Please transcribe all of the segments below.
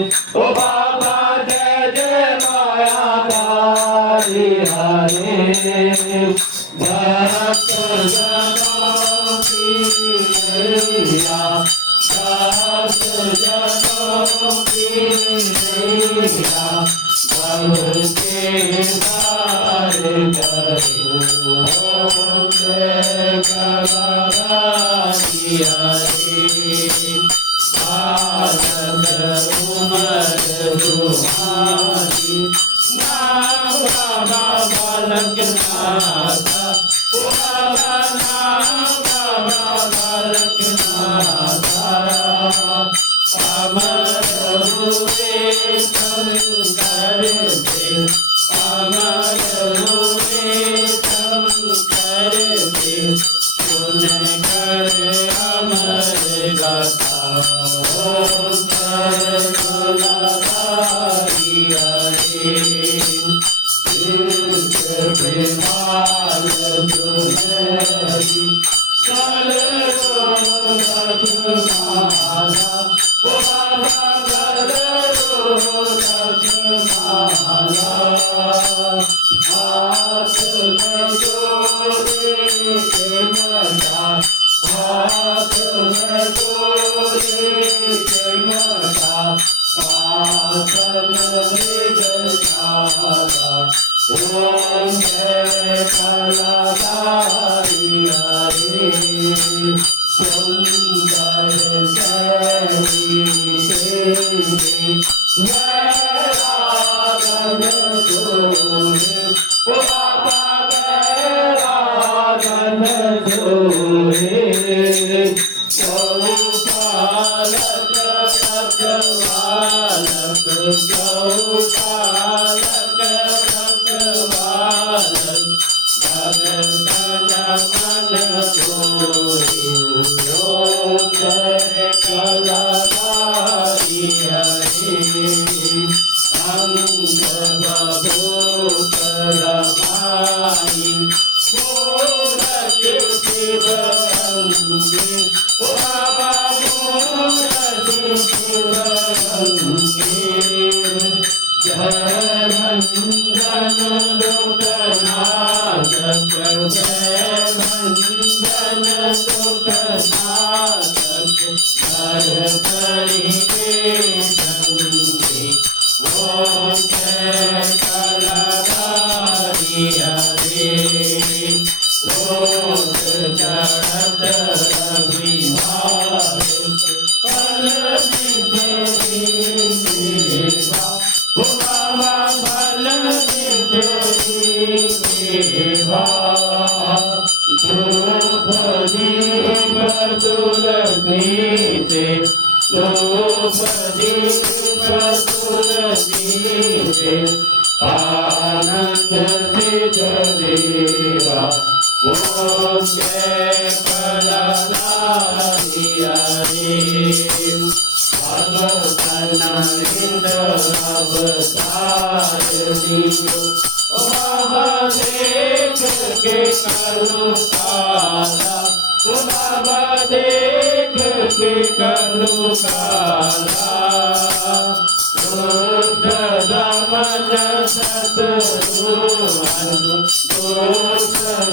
ओ बाबा जय जय मायाधारी हरे भक्त जनों की नैया भक्त जनों की नैया सबके पार करो ओम जय गणराज्य हरे भारत उमर तुम्हारी नाम बाबा बालक नाथा बाबा नाम बाबा बालक नाथा अमर हुए शंकर देव अमर हुए शंकर देव सुन कर अमर गाथा ओम जय गणराज्य हरे विमाल सुनरी कल रत्नमाला ओ बाबा कल रत्नमाला हाथ में जोड़े के मजा हाथ में जोड़े के मजा आसन मृगशाला ओम जय कलाधारी हरे सुंदर शैली वैरागन जोड़े ओ बाबा वैरागन जोड़े चौपालक रखवालक चौपालक रखवालक भगत मन जोड़े ओम जय कलाधारी हरे अंग बभूत रमाई मूरत शिवरंगी बाबा मूरत शिवरंगी जय भंजन लोकनाथक जय भंजन लोकनाथक हर करी के संगी ओम जय कलाधारी हरे रोज चढ़त रविवार फल सिद्धि सेवा ओ बाबा फल सिद्धि सेवा धूप दीप तुलसी से धूप दीप तुलसी से आनंद सिद्ध देवा ओम जय कलाधारी हरे भगवान अवतार दियो ओ बाबा देख के करो काला ओ बाबा देख के करो काला दोष दमन सतरुवन दोष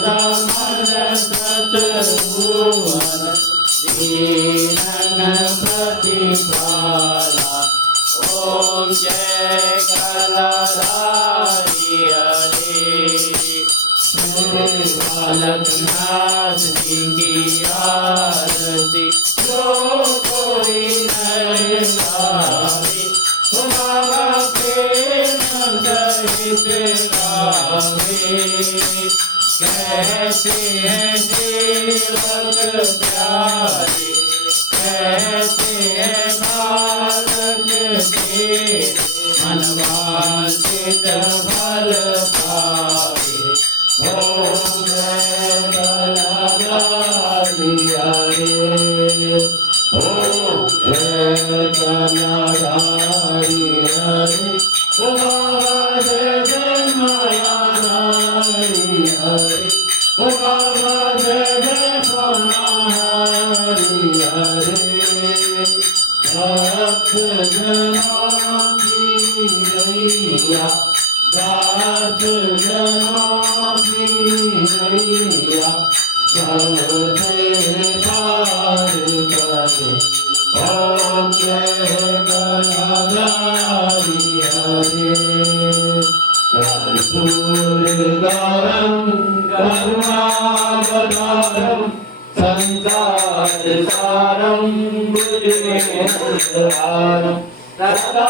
दमन सतरुवन दीनन प्रतिपाला ओम जय कलाधारी हरे बालकनाथ जी की आरती जो कोई नर गावे बाबा प्रेम सहित गावे कहते हैं सेवक प्यारे कहते हैं बालक तेरे मनवांछित फल पावे ओम जय कलाधारी हरे ओम जय कलाधारी हरे ओम जय मायाधारी हरे ओम जय कलाधारी हरे भक्त जन नैया दास जनों की नैया सबसे पार करे ओम जय गणधारी हरे कर्पूर गौरम करुणावतारम संसार सारम भुजगेन्द्रहारम सदा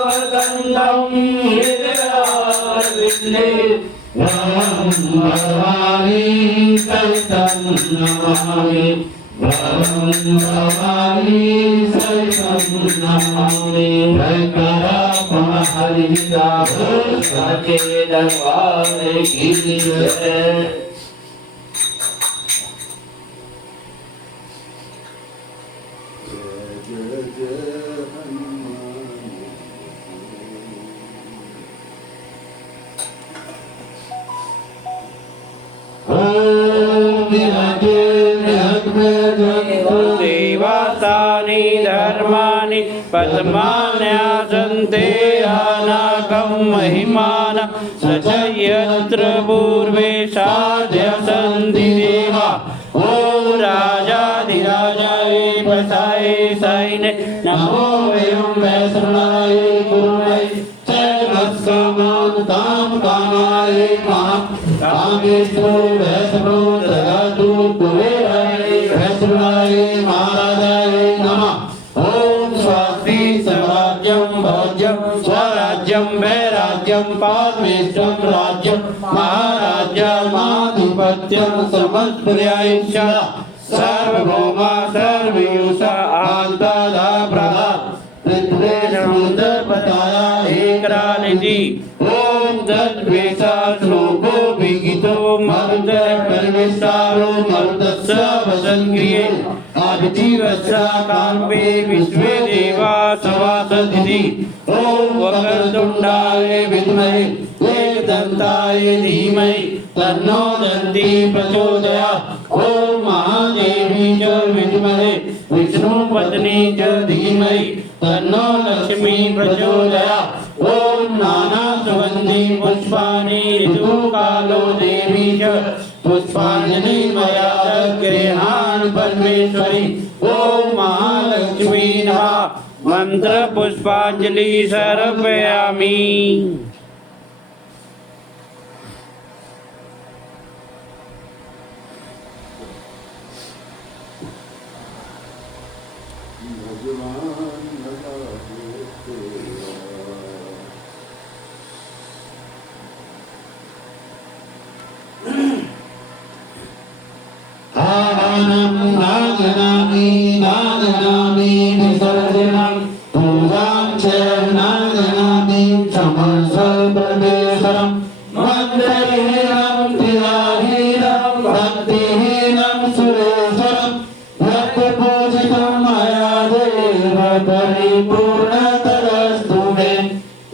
वसन्तं हृदयारविन्दे भवानी सहितं नमामि भवानी सहितं नमामि हरिदा सचे दरबार की जय देवातानि धर्माणि पद्मान्यासन्ते अनाकं महिमान स च यत्र पूर्वे साध्य सन्ति देवा ॐ राजाधिराजाय प्रसाय सैने नमो एवं वैष्णवाय गुरुवे च मत्समानतां कामाय मां कामेषु वैष्णो ददातु कुबेराय वैष्णवाय महाराजाय नमः ॐ स्वस्ति स्वराज्यं भोज्यं स्वराज्यं वैराज्यं पाद्मेष्टं राज्यं महाराज्यमाधिपत्यं समस्पर्यायिष्य सर्वभौमा सर्वयुषा आन्तदा प्रदा पृथ्वीशमुदपताया एकरानिधि ॐ तद्वेषा श्लोको विगितो मरुदः परिवेष्टारो मरुदस्य वसङ्क्रिये आदिजीवस्य काम्पे विश्वे देवा सवासदिति ॐ वक्रतुण्डाय विद्महे एकदन्ताय धीमहि तन्नो दन्ती प्रचोदयात् ॐ महादेवी च विद्महे विष्णुपत्नी च धीमहि तन्नो लक्ष्मी प्रचोदयात् ॐ नानासुगन्धि पुष्पाणि ऋतुकालो देवी च पुष्पाञ्जलि मया गृहाण परमेश्वरी ॐ महालक्ष्मी नमः मंत्र पुष्पांजलि समर्पयामि। नागनामी विसर्जनम पूजां च नागनामी समर्सल प्रदेशम मंत्रहीनम तिलाहीनम भक्तिहीनम सुरेशम भक्तपूजितं मया देव परिपूर्णतरस्तु मे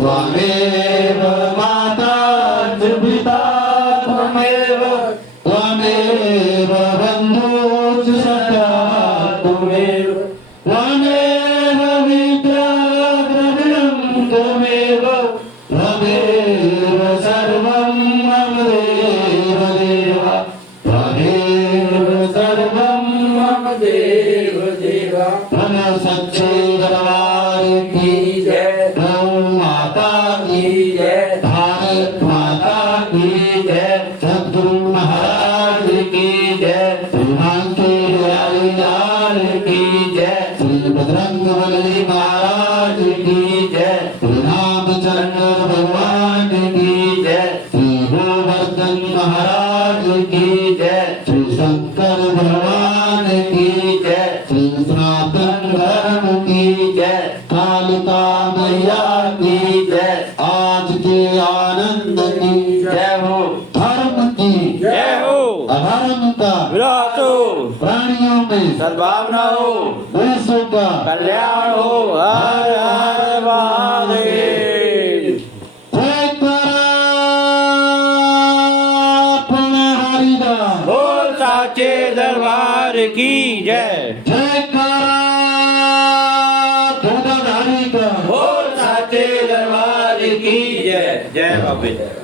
त्वमेव माता च पिता त्वमेव त्वमेव बन्धुश्च सखा त्वमेव त्वमेव विद्याद्रविणं त्वमेव त्वमेव सर्वं मम देव देव त्वमेव सर्वं मम देव देव नमो सच्चे दरबार की जय गौ माता की जय भारत माता की जय सद्गुरु महाराज की जय श्रीमांके हरिलाल की जय श्री बजरंगबली महाराज की जय श्री रामचंद्र भगवान की जय श्री गोवर्धन महाराज की जय श्री शंकर भगवान की जय श्री सनातन धर्म की जय कालिका मैया की जय आज के आनंद की जय हो धर्म की जय हो अधर्म का विनाश हो प्राणियों में सद्भावना हो विश्व का कल्याण हो हर हर महादेव। बोल साचे दरबार की जय जयकारा धोधाधारी का बोल की जय जय बाबे जय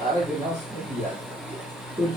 Ahora que más, ya.